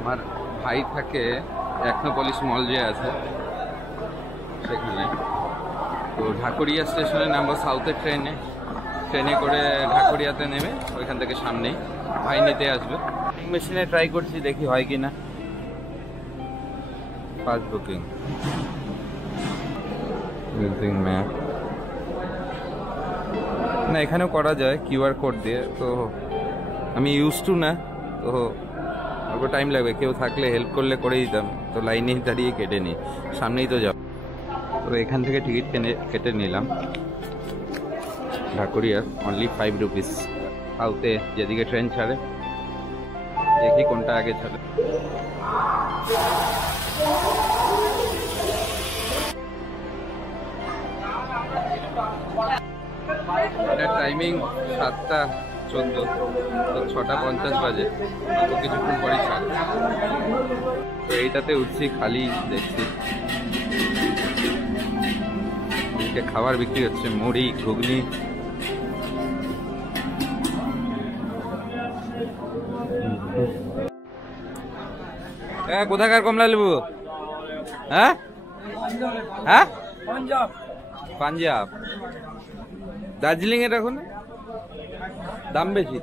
আমার ভাই থাকে টেকনোপলিস মল যে আছে সেখানে, তো ঢাকুরিয়া স্টেশনে নামবো সাউথের ট্রেনে করে ঢাকুরিয়াতে নেমে ওইখান থেকে সামনেই ভাই নিতে আসবে। মেশিনে ট্রাই করছি, দেখি হয় কি না। ফার্স্ট বুকিং ইউজিং ম্যাপ, না এখানেও করা যায় কিউআর কোড দিয়ে, তো আমি ইউজ টু না, তো অল্প টাইম লাগবে। কেউ থাকলে হেল্প করলে করে দিতাম, তো লাইনে দাঁড়িয়ে কেটে নিই, সামনেই তো যাব। তো এখান থেকে টিকিট কেটে নিলাম ঢাকুরিয়ার, অনলি 5 রুপিস। সাউথে যেদিকে ট্রেন ছাড়ে, দেখি কোনটা আগে ছাড়ে। এটা টাইমিং 7:14, তো 6:50 বাজে, তো কিছুক্ষণ পরেই ছাড়ে। তো এইটাতে উঠছি, খালি দেখছি খাবার বিক্রি হচ্ছে, মুড়ি, ঘুগনি। কোথাকার কমলা লেবু? হ্যাঁ হ্যাঁ, পাঞ্জাব। দার্জিলিং এর এখন দাম বেশি।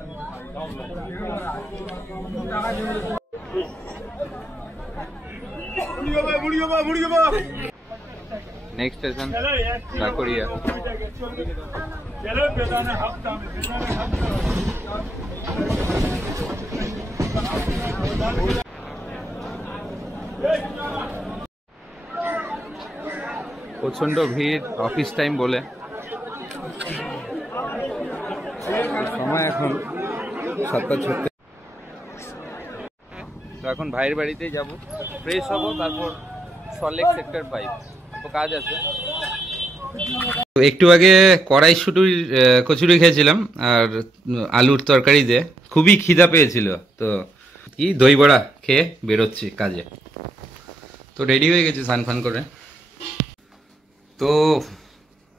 Next station Dhakuria. প্রচন্ড ভিড়, অফিস টাইম বলে। সময় এখন 7:36। তো এখন ভাইয়ের বাড়িতেই যাব, ফ্রেশ হব, তারপর সল্টলেক সেক্টর 5 তো কাজ আছে। একটু আগে কচুরি খেয়েছিলাম আর আলুর তরকারি দিয়ে, খুবই খিদা পেয়েছিল। তো কি দই বড়া খেয়ে বেরোচ্ছি কাজে। তো রেডি হয়ে গেছি স্নান ফান করে, তো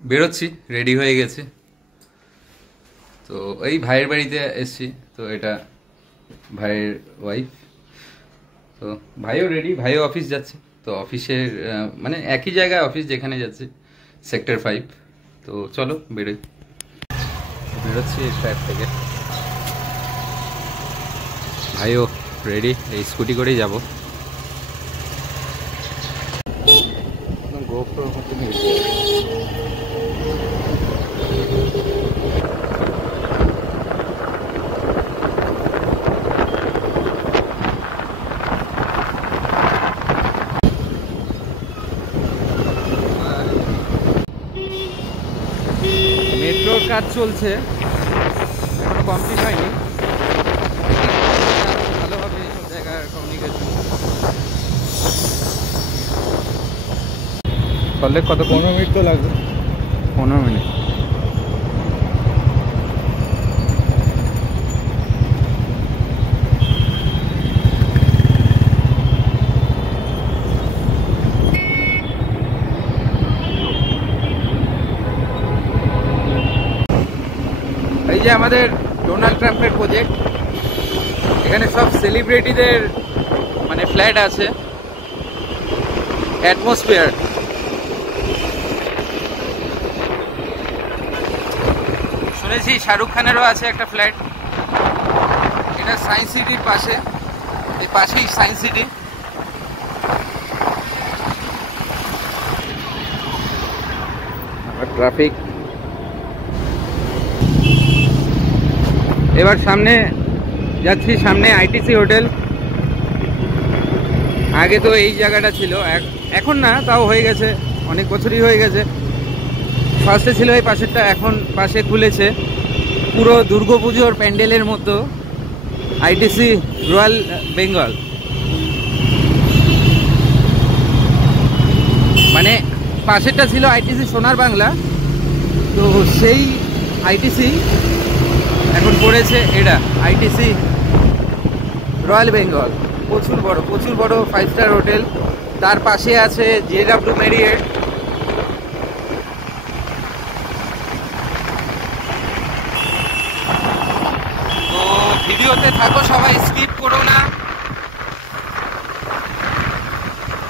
বেরোচ্ছি, রেডি হয়ে গেছি। তো এই ভাইয়ের বাড়িতে এসছি, তো এটা ভাইয়ের ওয়াইফ। তো ভাইও রেডি, ভাইও অফিস যাচ্ছে। তো অফিসের মানে একই জায়গায় অফিস যেখানে যাচ্ছে, সেক্টর 5। তো চলো বেরোচ্ছি ফ্ল্যাট থেকে। ভাইও রেডি, এই স্কুটি করেই যাবো। গোপ্রোর মতো মেট্রোর কাজ চলছে, এখনো কমপ্লিট হয়নি। ভালো হবে এইসব জায়গার কমিউনিকেশন। সল্টলেক কত? 15 মিনিট তো লাগবে। 15 মিনিট। এই যে আমাদের ডোনাল্ড ট্রাম্পের প্রজেক্ট, এখানে সব সেলিব্রিটিদের মানে ফ্ল্যাট আছে। অ্যাটমসফিয়ার, শুনেছি শাহরুখ খানেরও আছে একটা ফ্ল্যাট। এটা সায়েন্স সিটির পাশে, এই পাশেই সায়েন্স সিটি। ট্রাফিক। এবার সামনে যাচ্ছি, সামনে আইটিসি হোটেল। আগে তো এই জায়গাটা ছিল, এখন না, তাও হয়ে গেছে, অনেক বছরই হয়ে গেছে। ফার্স্টে ছিল এই পাশেরটা, এখন পাশে খুলেছে পুরো দুর্গাপুজোর প্যান্ডেলের মতো আইটিসি রয়্যাল বেঙ্গল। মানে পাশেরটা ছিল আইটিসি সোনার বাংলা, তো সেই আইটিসি এখন পড়েছে এটা আইটিসি রয়্যাল বেঙ্গল। প্রচুর বড় 5 স্টার হোটেল। তার পাশে আছে JW ম্যারিয়েট। ভিডিওতে থাকো সবাই, স্কিপ করো না।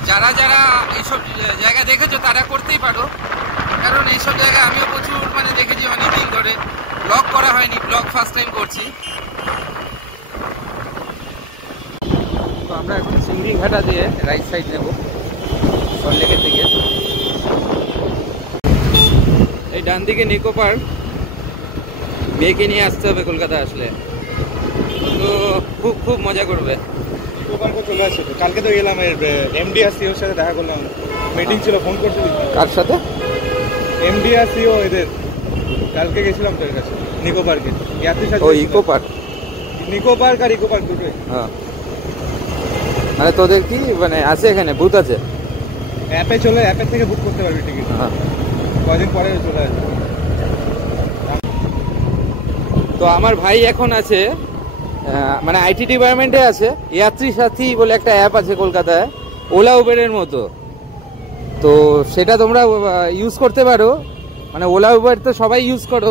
যারা যারা এইসব জায়গা দেখেছো তারা করতেই পারো, কারণ এইসব জায়গা আমিও প্রচুর মানে দেখেছি অনেকদিন ধরে। ব্লগ করা হয়নি, ব্লগ ফার্স্ট টাইম করছি। তো আমরা এখন চিংড়ি ঘাটা দিয়ে রাইট সাইড নেব সল্টলেকের দিকে। এই ডান দিকে নিকো পার্ক, মেয়েকে নিয়ে আসতে হবে কলকাতা আসলে, তো খুব খুব মজা করবে। নিকো পার্কে চলে আসছে তো, কালকে তো গেলাম, এমডি আর সিওর সাথে দেখা করলাম, মিটিং ছিল, ফোন করছিল। কার সাথে? এমডি আর সিও এদের, কালকে গেছিলাম তোর কাছে নিকো পার্কে। ও ইকো পার্ক, নিকো পার্ক আর ইকো পার্ক দুটোই। হ্যাঁ, মানে তোদের কি মানে আছে এখানে বুথ আছে? অ্যাপে চলে, অ্যাপের থেকে বুক করতে পারবি টিকিট। হ্যাঁ, কদিন পরে চলে আসবে। তো আমার ভাই এখন আছে মানে আইটি ডিপার্টমেন্টে আছে। যাত্রী সাথী বলে একটা অ্যাপ আছে কলকাতায়, ওলা উবেরের মতো। তো সেটা তোমরা ইউজ করতে পারো, মানে ওলা উবের তো সবাই ইউজ করো,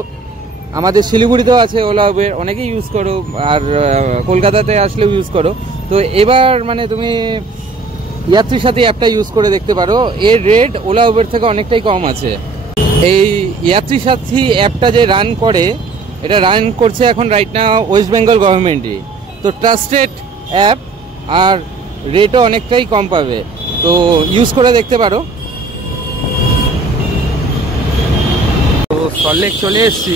আমাদের শিলিগুড়িতেও আছে ওলা উবের, অনেকেই ইউজ করো, আর কলকাতাতে আসলেও ইউজ করো। তো এবার মানে তুমি যাত্রী সাথী অ্যাপটা ইউজ করে দেখতে পারো, এর রেট ওলা উবের থেকে অনেকটাই কম আছে। এই যাত্রী সাথী অ্যাপটা যে রান করে, এটা রান করছে এখন রাইট নাও ওয়েস্ট বেঙ্গল গভর্নমেন্টই। তো ট্রাস্টেড অ্যাপ, আর রেটও অনেকটাই কম পাবে, তো ইউজ করে দেখতে পারো। তো সল্টলেক চলে এসেছি।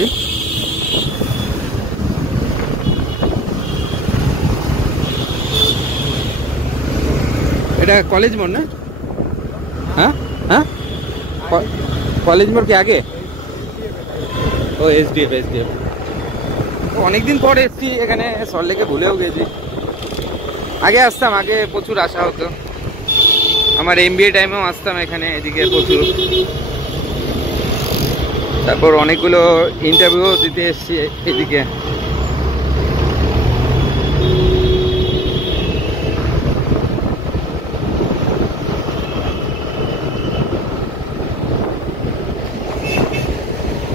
এটা কলেজ মোড় না? হ্যাঁ হ্যাঁ, কলেজ মোড় কি আগে? ও এসডিএফ, এসডিএফ। অনেকদিন পর এসছি এখানে সল্টলেকে, ভুলেও গেছি। আগে আসতাম, আগে প্রচুর আসা হতো, আমার এমবিএ টাইমেও আসতাম এখানে, এদিকে প্রচুর। তারপর অনেকগুলো ইন্টারভিউ দিতে এসছি এদিকে।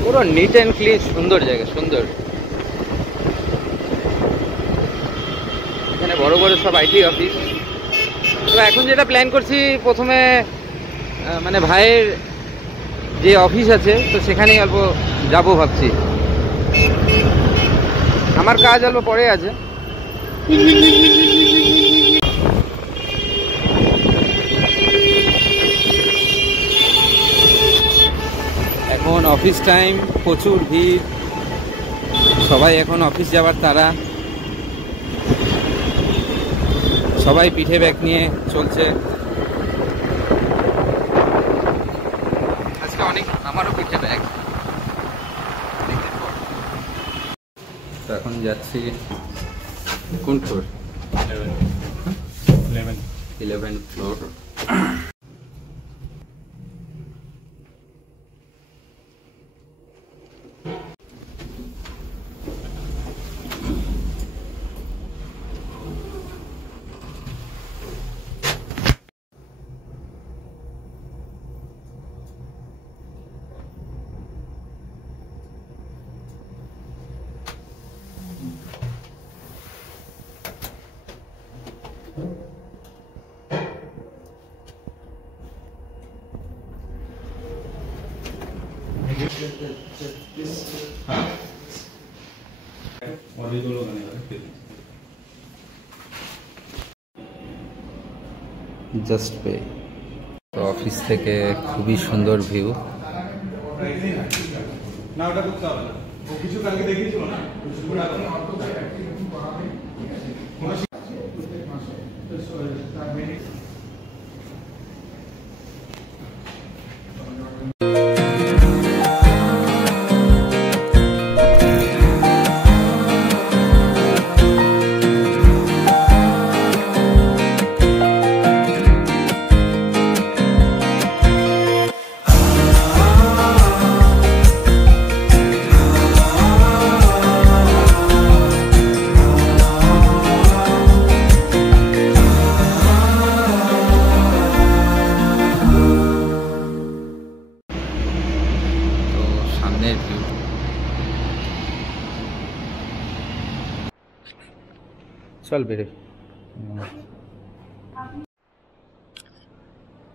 পুরো নিট অ্যান্ড ক্লিন, সুন্দর জায়গা, সুন্দর। এখানে বড় বড় সব আইটি অফিস। তো এখন যেটা প্ল্যান করছি, প্রথমে মানে ভাইয়ের যে অফিস আছে তো সেখানেই অল্প যাবো ভাবছি। আমার কাজ অল্প পরে আছে। এখন অফিস টাইম, প্রচুর ভিড়, সবাই এখন অফিস যাবার তারা, সবাই পিঠে ব্যাগ নিয়ে চলছে। আজকে অনেক, আমারও পিঠে ব্যাগ। তো এখন যাচ্ছি কোন ফ্লোর? 11 ফ্লোর। Just pay. তো অফিস থেকে খুবই সুন্দর ভিউ। না ওটা করতে হবে না, ও কিছু কালকে দেখিয়েছিল না। চল বেরে।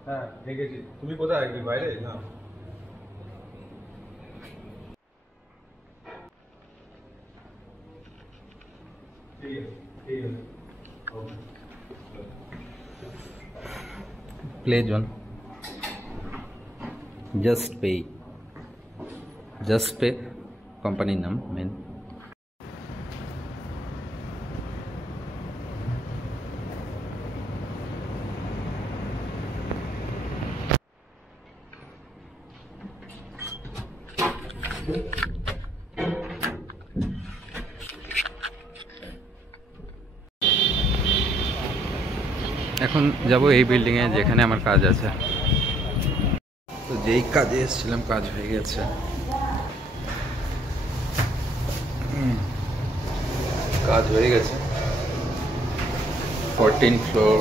হ্যাঁ দেখেছি। তুমি কোথায় বাইরে? না ঠিক আছে ঠিক আছে। প্লে জন, জাস্ট পে, জাস্ট পে কোম্পানির নাম মেন। এখন যাব এই বিল্ডিংয়ে যেখানে আমার কাজ আছে। তো যেই কাজে এসেছিলাম কাজ হয়ে গেছে। কাজ হয়ে গেছে। 14 ফ্লোর।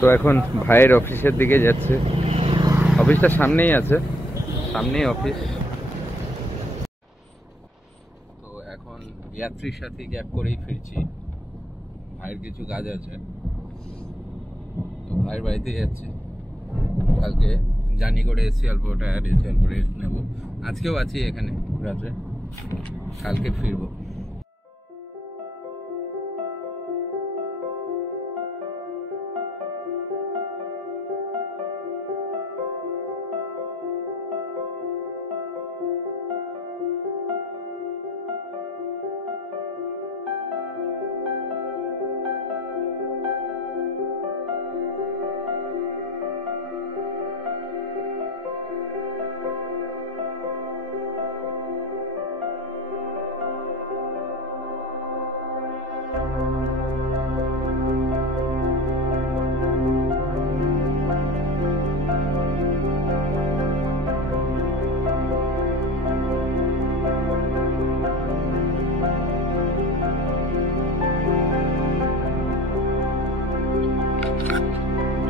তো এখন ভাইয়ের অফিসের দিকে যাচ্ছে। অফিসটা সামনেই আছে, সামনেই অফিস। তো এখন যাত্রীর সাথে ক্যাব করেই ফিরছি। ভাইয়ের কিছু কাজ আছে, তো ভাইয়ের বাড়িতে যাচ্ছি। কালকে জার্নি করে এসেছি, অল্প টায়ার এসে অল্প রেস্ট নেবো। আজকেও আছি এখানে রাত্রে, কালকে ফিরবো।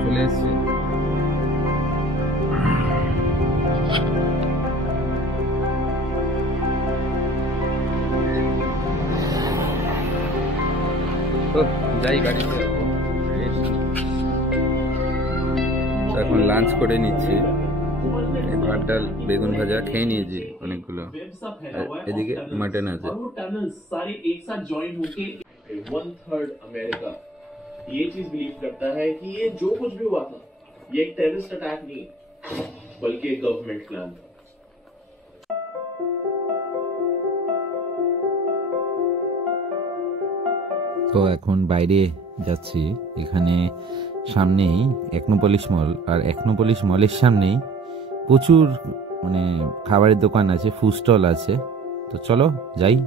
চলে এসছি। তো যাই গাড়িতে। এখন লাঞ্চ করে নিচ্ছি, ভাত ডাল বেগুন ভাজা খেয়ে নিয়েছি অনেকগুলো। এদিকে মাটন আছে। ये चीज बिलीव करता है कि ये जो कुछ भी हुआ था ये एक टेररिस्ट अटैक नहीं बल्कि एक गवर्नमेंट प्लान था। তো এখন বাইরে যাচ্ছি। এখানে সামনেই একনোপলিস মল, আর একনোপলিস মলের সামনেই প্রচুর মানে খাবারের দোকান আছে, ফুড স্টল আছে। তো চলো যাই।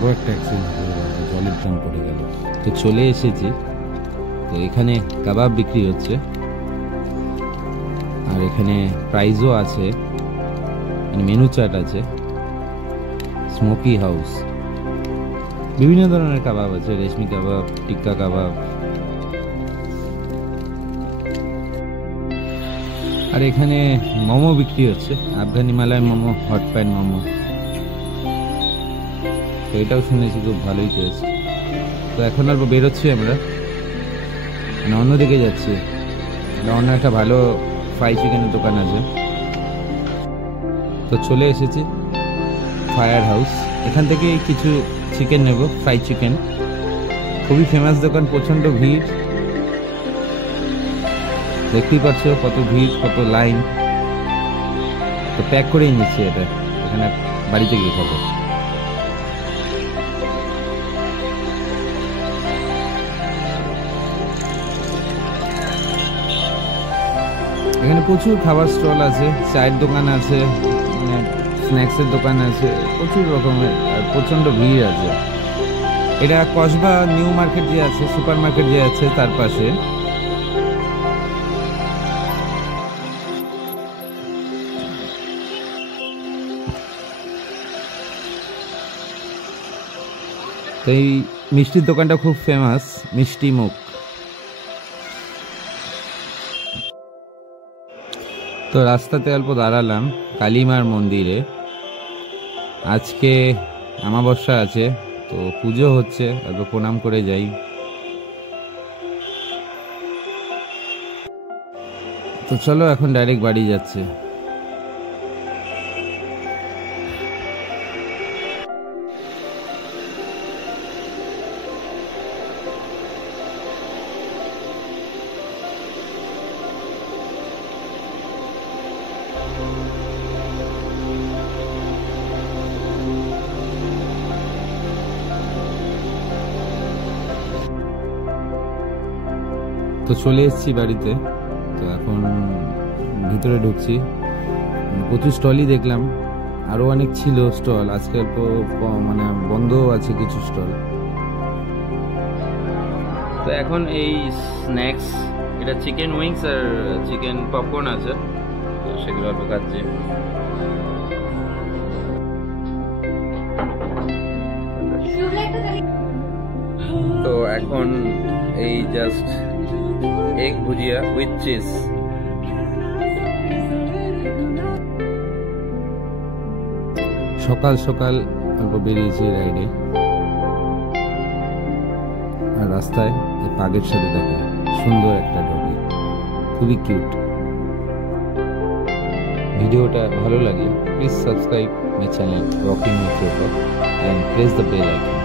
বড় একটা অ্যাক্সিডেন্ট হয়ে গেল, জলের ড্রাম পড়ে গেল। তো চলে এসেছি। তো এখানে কাবাব বিক্রি হচ্ছে, আর এখানে প্রাইজও আছে, মানে মেনু চার্ট আছে। স্মোকি হাউস, বিভিন্ন ধরনের কাবাব আছে, রেশমি কাবাব, টিক্কা কাবাব। আর এখানে মোমো বিক্রি হচ্ছে, আফগানি মালাই মোমো, হট প্যান মোমো। তো এটাও শুনেছি খুব ভালোই টেস্ট। তো এখন অল্প বেরোচ্ছি আমরা, মানে অন্যদিকে যাচ্ছি। অন্য একটা ভালো ফ্রাই চিকেনের দোকান আছে। তো চলে এসেছি ফায়ার হাউস। এখান থেকে কিছু চিকেন নেব, ফ্রাই চিকেন। খুবই ফেমাস দোকান, প্রচণ্ড ভিড়। দেখতেই পাচ্ছ কত ভিড়, কত লাইন। তো প্যাক করেই নিচ্ছি এটা, এখানে বাড়িতে গিয়ে খাবো। এখানে প্রচুর খাবার স্টল আছে, চায়ের দোকান আছে, মানে স্ন্যাক্সের দোকান আছে, প্রচুর রকমের, আর প্রচণ্ড ভিড় আছে। এটা কসবা নিউ মার্কেট যে আছে, সুপার মার্কেট যে আছে তার পাশে। তো এই মিষ্টির দোকানটা খুব ফেমাস, মিষ্টি মুখ। তো রাস্তাতে অল্প দাঁড়ালাম কালীমার মন্দিরে। আজকে অমাবস্যা আছে, তো পুজো হচ্ছে, অল্প প্রণাম করে যাই। তো চলো এখন ডাইরেক্ট বাড়ি যাচ্ছে। তো চলে এসেছি বাড়িতে। তো এখন ভিতরে ঢুকছি, প্রচুর স্টলই দেখলাম, আরো অনেক ছিল স্টল, আজকে অল্প মানে বন্ধ আছে কিছু স্টল। তো এখন এই স্ন্যাক্স, এটা চিকেন উইংস আর চিকেন পপকর্ন আছে, তো সেগুলো অল্প খাচ্ছি। তো এখন এই just egg bhujia with cheese. সকাল সকাল অল্প বেরিয়েছি রাইডে, আর রাস্তায় এই পাগের সাথে দেখা সুন্দর একটা ডগি, খুবই কিউট। ভিডিওটা ভালো লাগলে please subscribe my channel rocking with Rupak and press the bell icon.